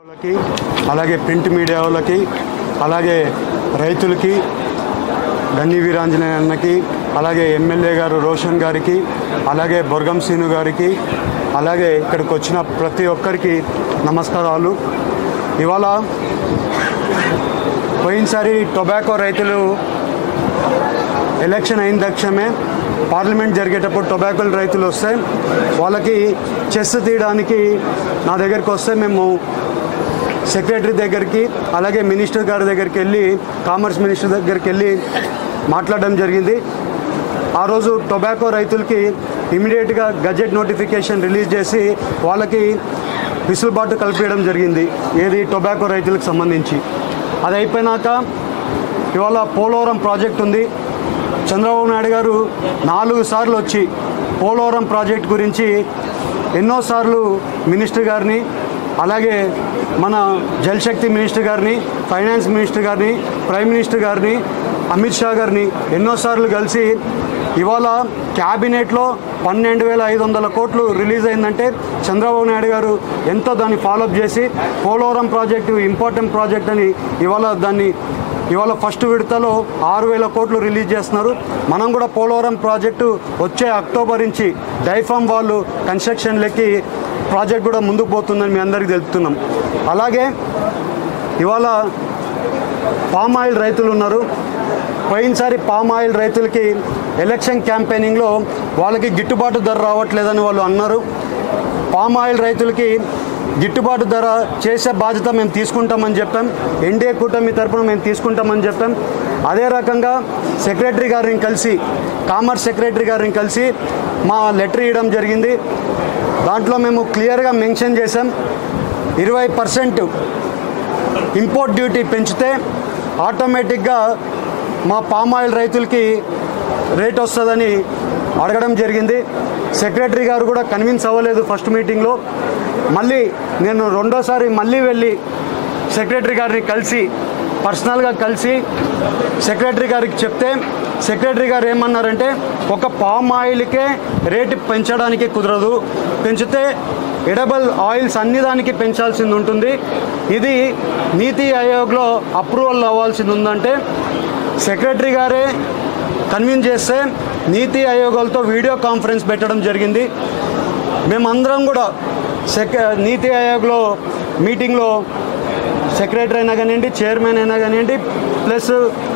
అలాగే print media వాళ్ళకి, అలాగే రైతులకి, గన్ని వీరాంజనేయ అన్నకి, అలాగే ఎమ్మెల్యే గారు రోషన్ గారికి, అలాగే బొర్గం సీను గారికి, అలాగే ఇక్కడికి వచ్చిన ప్రతి ఒక్కరికి నమస్కారాలు. ఇవాళ పోయినసారి టొబాకో రైతులు ఎలక్షన్ అయిన తక్షణమే పార్లమెంట్ జరిగేటప్పుడు టొబాకో రైతులు వస్తే వాళ్ళకి చెస్ తీయడానికి నా దగ్గరికి వస్తే మేము సెక్రటరీ దగ్గరికి, అలాగే మినిస్టర్ గారి దగ్గరికి వెళ్ళి, కామర్స్ మినిస్టర్ దగ్గరికి వెళ్ళి మాట్లాడడం జరిగింది. ఆ రోజు టొబాకో రైతులకి ఇమీడియట్గా గజెట్ నోటిఫికేషన్ రిలీజ్ చేసి వాళ్ళకి విసులుబాటు కల్పించడం జరిగింది, ఏది టొబాకో రైతులకు సంబంధించి. అది అయిపోయినాక ఇవాళ పోలవరం ప్రాజెక్ట్ ఉంది. చంద్రబాబు నాయుడు గారు 4 సార్లు వచ్చి పోలవరం ప్రాజెక్ట్ గురించి ఎన్నోసార్లు మినిస్టర్ గారిని, అలాగే మన జలశక్తి మినిస్టర్ గారిని, ఫైనాన్స్ మినిస్టర్ గారిని, ప్రైమ్ మినిస్టర్ గారిని, అమిత్ షా గారిని ఎన్నోసార్లు కలిసి ఇవాళ క్యాబినెట్లో 12,500 కోట్లు రిలీజ్ అయిందంటే చంద్రబాబు నాయుడు గారు ఎంతో దాన్ని ఫాలోఅప్ చేసి పోలవరం ప్రాజెక్టు ఇంపార్టెంట్ ప్రాజెక్ట్ అని ఇవాళ ఫస్ట్ విడతలో 6,000 కోట్లు రిలీజ్ చేస్తున్నారు. మనం కూడా పోలవరం ప్రాజెక్టు వచ్చే అక్టోబర్ నుంచి డైఫామ్ వాళ్ళు కన్స్ట్రక్షన్లకి ప్రాజెక్ట్ కూడా ముందుకు పోతుందని మీ అందరికీ తెలుపుతున్నాం. అలాగే ఇవాళ పామ్ ఆయిల్ రైతులు ఉన్నారు. పోయినసారి పామ్ ఆయిల్ రైతులకి ఎలక్షన్ క్యాంపెయినింగ్లో వాళ్ళకి గిట్టుబాటు ధర రావట్లేదని వాళ్ళు అన్నారు. పామ్ ఆయిల్ రైతులకి గిట్టుబాటు ధర చేసే బాధ్యత మేము తీసుకుంటామని చెప్పాం. ఎన్డీఏ కూటమి తరఫున మేము తీసుకుంటామని చెప్పాం. అదే రకంగా సెక్రటరీ గారిని కలిసి, కామర్స్ సెక్రటరీ గారిని కలిసి మా లెటర్ ఇవ్వడం జరిగింది. దాంట్లో మేము క్లియర్గా మెన్షన్ చేసాం, 20% ఇంపోర్ట్ డ్యూటీ పెంచితే ఆటోమేటిక్గా మా పామ్ ఆయిల్ రైతులకి రేట్ వస్తుందని అడగడం జరిగింది. సెక్రటరీ గారు కూడా కన్విన్స్ అవ్వలేదు ఫస్ట్ మీటింగ్లో. మళ్ళీ నేను రెండోసారి వెళ్ళి సెక్రటరీ గారిని కలిసి, పర్సనల్గా కలిసి సెక్రటరీ గారికి చెప్తే సెక్రటరీ గారు ఏమన్నారంటే, ఒక పామ్ ఆయిల్కే రేటు పెంచడానికి కుదరదు, పెంచితే ఎడబుల్ ఆయిల్స్ అన్ని దానికి పెంచాల్సింది ఉంటుంది, ఇది నీతి ఆయోగ్లో అప్రూవల్ అవ్వాల్సింది ఉందంటే సెక్రటరీ గారే కన్విన్స్ చేస్తే నీతి ఆయోగాలతో వీడియో కాన్ఫరెన్స్ పెట్టడం జరిగింది. మేమందరం కూడా నీతి ఆయోగ్లో మీటింగ్లో సెక్రటరీ అయినా కానివ్వండి, చైర్మన్ అయినా కానివ్వండి, ప్లస్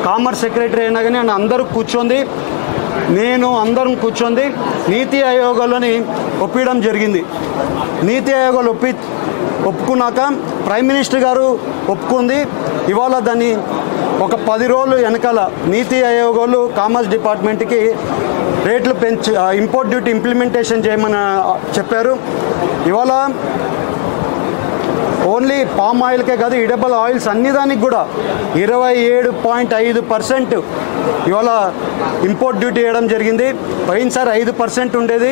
కామర్స్ సెక్రటరీ అయినా కానీ అందరూ కూర్చొని, అందరం కూర్చొని నీతి ఆయోగాలని ఒప్పించడం జరిగింది. నీతి ఆయోగాలు ఒప్పుకున్నాక ప్రైమ్ మినిస్టర్ గారు ఒప్పుకుంది. ఇవాళ దాన్ని ఒక 10 రోజులు వెనకాల నీతి ఆయోగాలు కామర్స్ డిపార్ట్మెంట్కి రేట్లు ఇంపోర్ట్ డ్యూటీ ఇంప్లిమెంటేషన్ చేయమని చెప్పారు. ఇవాళ ఓన్లీ పామ్ ఆయిల్కే కాదు, ఎడిబుల్ ఆయిల్స్ అన్ని దానికి కూడా 27.5% ఇవాళ ఇంపోర్ట్ డ్యూటీ వేయడం జరిగింది. పోయినసారి 5% ఉండేది,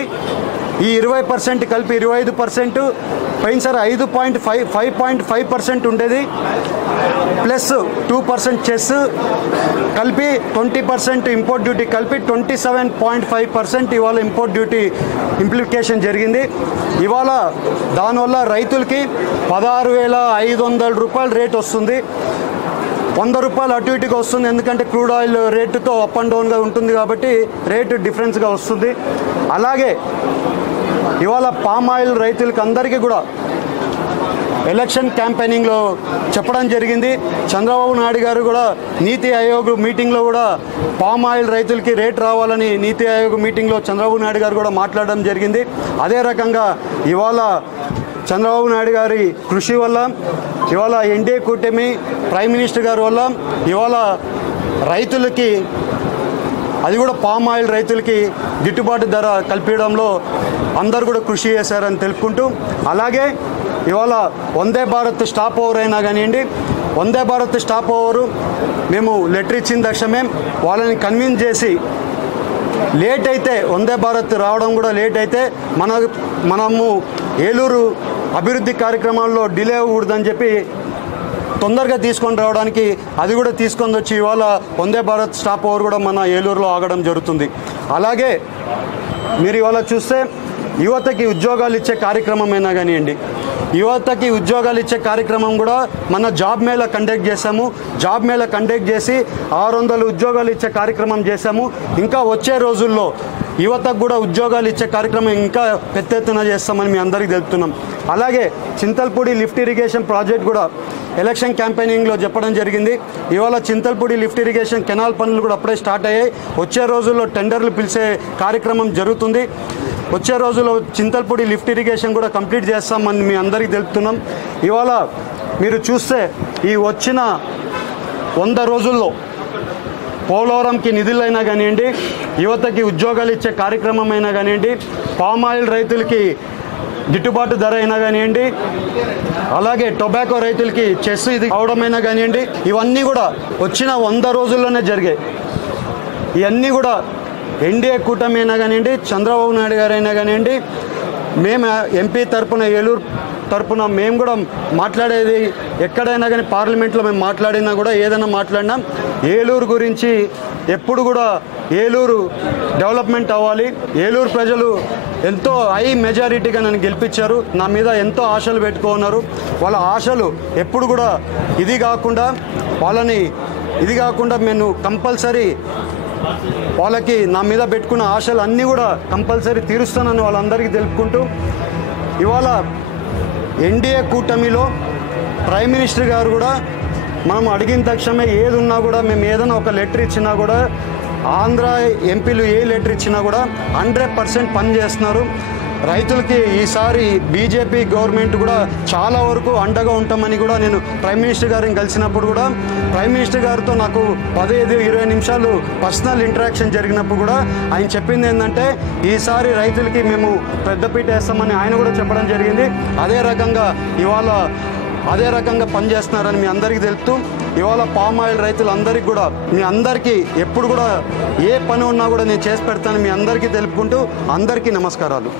ఈ 20% కలిపి 25%, పోయినసారి 5.5% ఉండేది, ప్లస్ 2% చెస్ కలిపి 20% ఇంపోర్ట్ డ్యూటీ కలిపి 27.5% ఇవాళ ఇంపోర్ట్ డ్యూటీ ఇంప్లికేషన్ జరిగింది. ఇవాళ దానివల్ల రైతులకి 16,500 రూపాయలు రేట్ వస్తుంది. 100 రూపాయలు అటు ఇటుగా వస్తుంది, ఎందుకంటే క్రూడ్ ఆయిల్ రేటుతో అప్ అండ్ డౌన్గా ఉంటుంది కాబట్టి రేటు డిఫరెన్స్గా వస్తుంది. అలాగే ఇవాళ పామ్ ఆయిల్ రైతులకి అందరికీ కూడా ఎలక్షన్ క్యాంపెయినింగ్లో చెప్పడం జరిగింది. చంద్రబాబు నాయుడు గారు కూడా నీతి ఆయోగ్ మీటింగ్లో కూడా పామ్ ఆయిల్ రైతులకి రేట్ రావాలని నీతి ఆయోగ్ మీటింగ్లో చంద్రబాబు నాయుడు గారు కూడా మాట్లాడడం జరిగింది. అదే రకంగా ఇవాళ చంద్రబాబు నాయుడు గారి కృషి వల్ల, ఇవాళ ఎన్డీఏ కూటమి ప్రైమ్ మినిస్టర్ గారి వల్ల ఇవాళ రైతులకి, అది కూడా పామ్ ఆయిల్ రైతులకి గిట్టుబాటు ధర కల్పించడంలో అందరూ కూడా కృషి చేశారని తెలుపుకుంటూ, అలాగే ఇవాళ వందే భారత్ స్టాప్ ఓవర్ అయినా కానివ్వండి, వందే భారత్ స్టాప్ ఓవరు మేము లెటర్ ఇచ్చిన తక్షణమే వాళ్ళని కన్విన్స్ చేసి, లేట్ అయితే వందే భారత్ రావడం కూడా లేట్ అయితే మనము ఏలూరు అభివృద్ధి కార్యక్రమాల్లో డిలే అవ్వకూడదని చెప్పి తొందరగా తీసుకొని రావడానికి అది కూడా తీసుకొని వచ్చి ఇవాళ వందే భారత్ స్టాప్ ఓవర్ కూడా మన ఏలూరులో ఆగడం జరుగుతుంది. అలాగే మీరు ఇవాళ చూస్తే యువతకి ఉద్యోగాలు ఇచ్చే కార్యక్రమం అయినా కానివ్వండి, యువతకి ఉద్యోగాలు ఇచ్చే కార్యక్రమం కూడా మన జాబ్ మేళా కండక్ట్ చేశాము. జాబ్ మేళా కండక్ట్ చేసి 600 ఉద్యోగాలు ఇచ్చే కార్యక్రమం చేశాము. ఇంకా వచ్చే రోజుల్లో యువతకు కూడా ఉద్యోగాలు ఇచ్చే కార్యక్రమం ఇంకా పెద్ద ఎత్తున చేస్తామని మీ అందరికీ తెలుపుతున్నాం. అలాగే చింతల్పూడి లిఫ్ట్ ఇరిగేషన్ ప్రాజెక్ట్ కూడా ఎలక్షన్ క్యాంపెయినింగ్లో చెప్పడం జరిగింది. ఇవాళ చింతల్పూడి లిఫ్ట్ ఇరిగేషన్ కెనాల్ పనులు కూడా అప్పుడే స్టార్ట్ అయ్యాయి. వచ్చే రోజుల్లో టెండర్లు పిలిచే కార్యక్రమం జరుగుతుంది. వచ్చే రోజుల్లో చింతల్పూడి లిఫ్ట్ ఇరిగేషన్ కూడా కంప్లీట్ చేస్తామని మీ అందరికీ తెలుపుతున్నాం. ఇవాళ మీరు చూస్తే ఈ వచ్చిన 100 రోజుల్లో పోలవరంకి నిధులైనా కానివ్వండి, యువతకి ఉద్యోగాలు ఇచ్చే కార్యక్రమం అయినా కానివ్వండి, పామాయిల్ రైతులకి గిట్టుబాటు ధర అయినా కానివ్వండి, అలాగే టొబాకో రైతులకి చెస్ ఇది అవడమైనా కానివ్వండి, ఇవన్నీ కూడా వచ్చిన 100 రోజుల్లోనే జరిగాయి. ఇవన్నీ కూడా ఎన్డీఏ కూటమి అయినా కానివ్వండి, చంద్రబాబు నాయుడు గారు అయినా కానివ్వండి, మేము ఎంపీ తరపున ఏలూరు తరపున మేము కూడా మాట్లాడేది ఎక్కడైనా కానీ పార్లమెంట్లో మేము మాట్లాడినా కూడా ఏదైనా మాట్లాడినా ఏలూరు గురించి ఎప్పుడు కూడా ఏలూరు డెవలప్మెంట్ అవ్వాలి. ఏలూరు ప్రజలు ఎంతో హై మెజారిటీగా నన్ను గెలిపించారు. నా మీద ఎంతో ఆశలు పెట్టుకున్నారు. వాళ్ళ ఆశలు ఎప్పుడు కూడా ఇది కాకుండా నేను కంపల్సరీ వాళ్ళకి నా మీద పెట్టుకున్న ఆశలు అన్నీ కూడా కంపల్సరీ తీరుస్తానని వాళ్ళందరికీ తెలుపుకుంటూ, ఇవాళ ఎన్డీఏ కూటమిలో ప్రైమ్ మినిస్టర్ గారు కూడా మనం అడిగిన తక్షణమే ఏది ఉన్నా కూడా మేము ఏదైనా ఒక లెటర్ ఇచ్చినా కూడా ఆంధ్ర ఎంపీలు ఏ లెటర్ ఇచ్చినా కూడా 100% పని చేస్తున్నారు. రైతులకి ఈసారి బీజేపీ గవర్నమెంట్ కూడా చాలా వరకు అండగా ఉంటామని కూడా నేను ప్రైమ్ మినిస్టర్ గారిని కలిసినప్పుడు కూడా ప్రైమ్ మినిస్టర్ గారితో నాకు 15-20 నిమిషాలు పర్సనల్ ఇంటరాక్షన్ జరిగినప్పుడు కూడా ఆయన చెప్పింది ఏంటంటే ఈసారి రైతులకి మేము పెద్దపీట వేస్తామని ఆయన కూడా చెప్పడం జరిగింది. అదే రకంగా పనిచేస్తున్నారని మీ అందరికీ తెలుపుతూ, ఇవాళ పామ్ ఆయిల్ రైతులందరికీ కూడా మీ అందరికీ ఎప్పుడు కూడా ఏ పని ఉన్నా కూడా నేను చేసి పెడతాను మీ అందరికీ తెలుపుకుంటూ అందరికీ నమస్కారాలు.